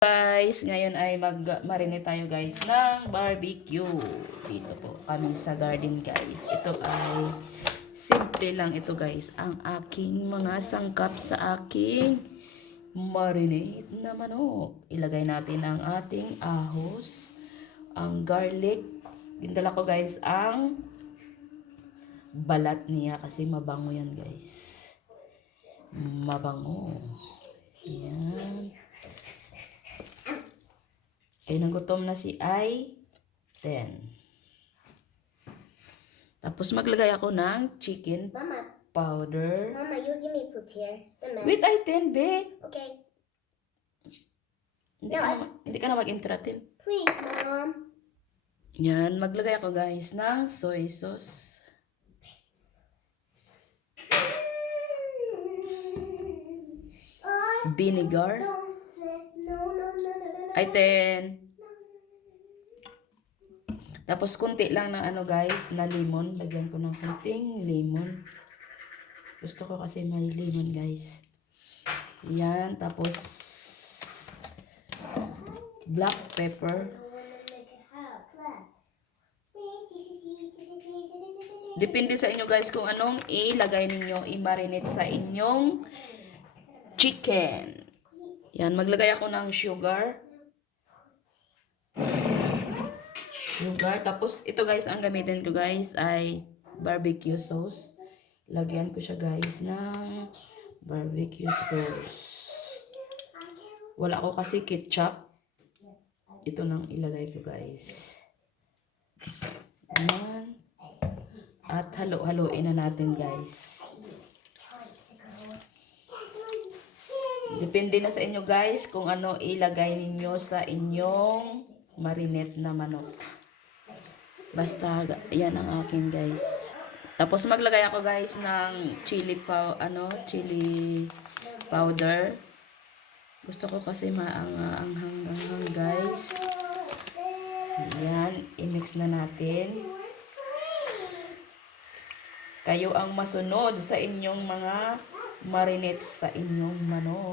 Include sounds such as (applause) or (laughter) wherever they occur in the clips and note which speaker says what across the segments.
Speaker 1: Guys, ngayon ay mag-marinate tayo guys ng barbecue. Dito po kami sa garden guys. Ito ay simple lang ito guys. Ang aking mga sangkap sa aking marinate na manok. Ilagay natin ang ating ahos, ang garlic. Gindala ko guys ang balat niya kasi mabango yan guys. Mabango. Yan. Kaya nagutom na si I. 10. Tapos maglagay ako ng chicken
Speaker 2: Mama,
Speaker 1: powder.
Speaker 2: Mama, you give me put here. Man.
Speaker 1: Wait, I 10, be.
Speaker 2: Okay,
Speaker 1: Hindi ka, na, hindi ka na mag-intratin.
Speaker 2: please, Mom.
Speaker 1: Yan, maglagay ako guys ng soy sauce.
Speaker 2: Oh,
Speaker 1: Vinegar.
Speaker 2: don't say no, no,
Speaker 1: I 10. Tapos kunti lang ng ano guys, na lemon. Lagyan ko ng kunting lemon. Gusto ko kasi may lemon guys. Yan, tapos black pepper. Depende sa inyo guys kung anong ilagay ninyo, i-marinate sa inyong chicken. Yan, maglagay ako ng sugar. Sugar. Tapos, ito guys, ang gamitin ko guys ay barbecue sauce. Lagyan ko siya guys ng barbecue sauce. Wala ko kasi ketchup. Ito nang ilagay ko guys. Ayan. At halo-haloin na natin guys. Depende na sa inyo guys kung ano ilagay ninyo sa inyong marinate na manok. Basta yan ang akin guys. Tapos maglagay ako guys ng chili pow ano, chili powder. Gusto ko kasi maanghang-anghang guys. Yan, i-mix na natin. Kayo ang masunod sa inyong mga marinate sa inyong manok.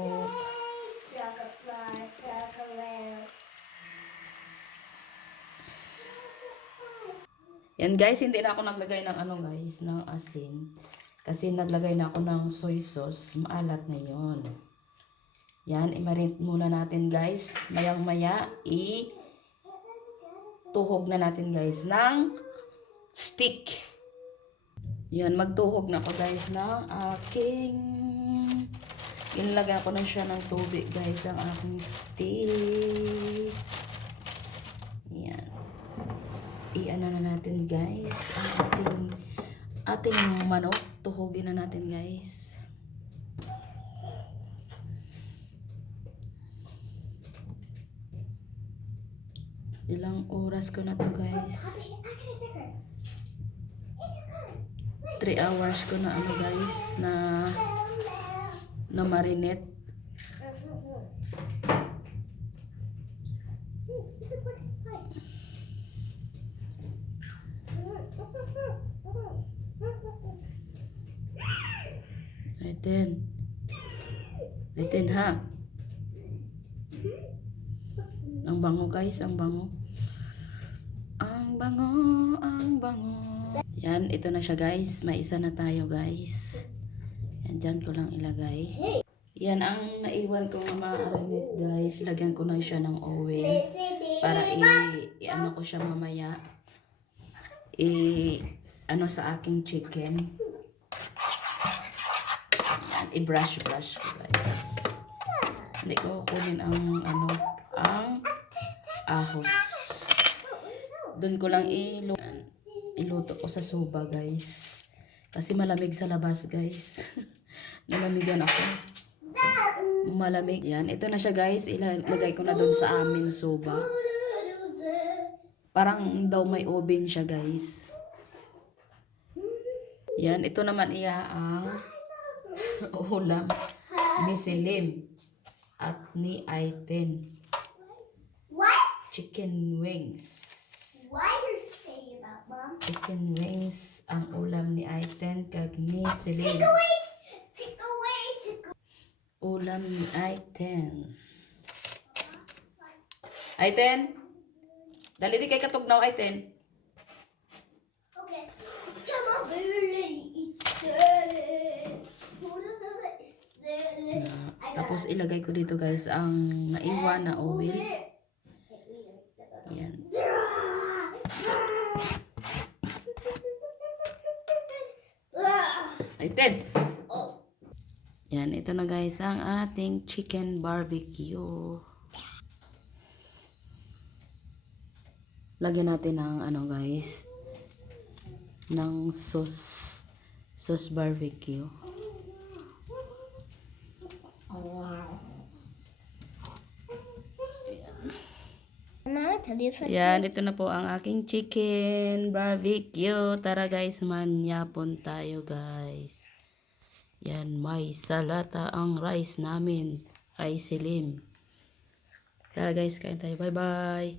Speaker 1: Yan guys, hindi na ako naglagay ng ano guys, ng asin. Kasi naglagay na ako ng soy sauce. Maalat na yon. Yan, i-marinate muna natin guys. Mayang maya, i tuhog na natin guys ng stick. Yan, magtuhog na ako guys ng aking inilagay ko na siya ng tubig guys ang aking stick. Yan. I-ano na natin guys ang ating ating manok. Tuhogin na natin guys. Ilang oras ko na to guys. 3 hours ko na ano guys na na marinate. Aiten. Aiten ha. Ang bango guys, ang bango. Ang bango, ang bango. Yan, ito na siya guys. May isa na tayo guys. Yan, dyan ko lang ilagay. Yan ang naiwan kong ma-marinate guys. Lagyan ko na siya ng oil. Para i, i- ano ko siya mamaya. I, ano sa aking chicken. Yan, i-brush-brush ko guys. Hindi ko kunin ang ano, ang ahos. Doon ko lang ilo iluto ko sa suba, guys. Kasi malamig sa labas, guys. (laughs) Nalamigan ako. Malamig. Yan. Ito na siya, guys. Ilagay ko na doon sa amin suba. Parang daw may oven siya, guys. Yan. Ito naman iya ang (laughs) ulam ni Selim at ni Aiten.
Speaker 2: What?
Speaker 1: Chicken wings.
Speaker 2: What are you saying about Mom?
Speaker 1: Chicken wings ang ulam ni Aiten kag ni!
Speaker 2: Take away! Take
Speaker 1: Ulam ni Aiten. Aiten? Dali di kay katugnaw, Aiten.
Speaker 2: Okay. Tama, really, it's.
Speaker 1: Na- tapos ilagay ko dito guys ang naiwan na oil. Yan. Aiten!
Speaker 2: Oh.
Speaker 1: Yan, ito na guys ang ating chicken barbecue. Lagyan natin ng ano guys, ng sauce, sauce barbecue. Yan, ito na po ang aking chicken barbecue. Tara guys, manyapon tayo guys. Yan, may salata ang rice namin. Ay silim. Tara guys, kain tayo. Bye-bye.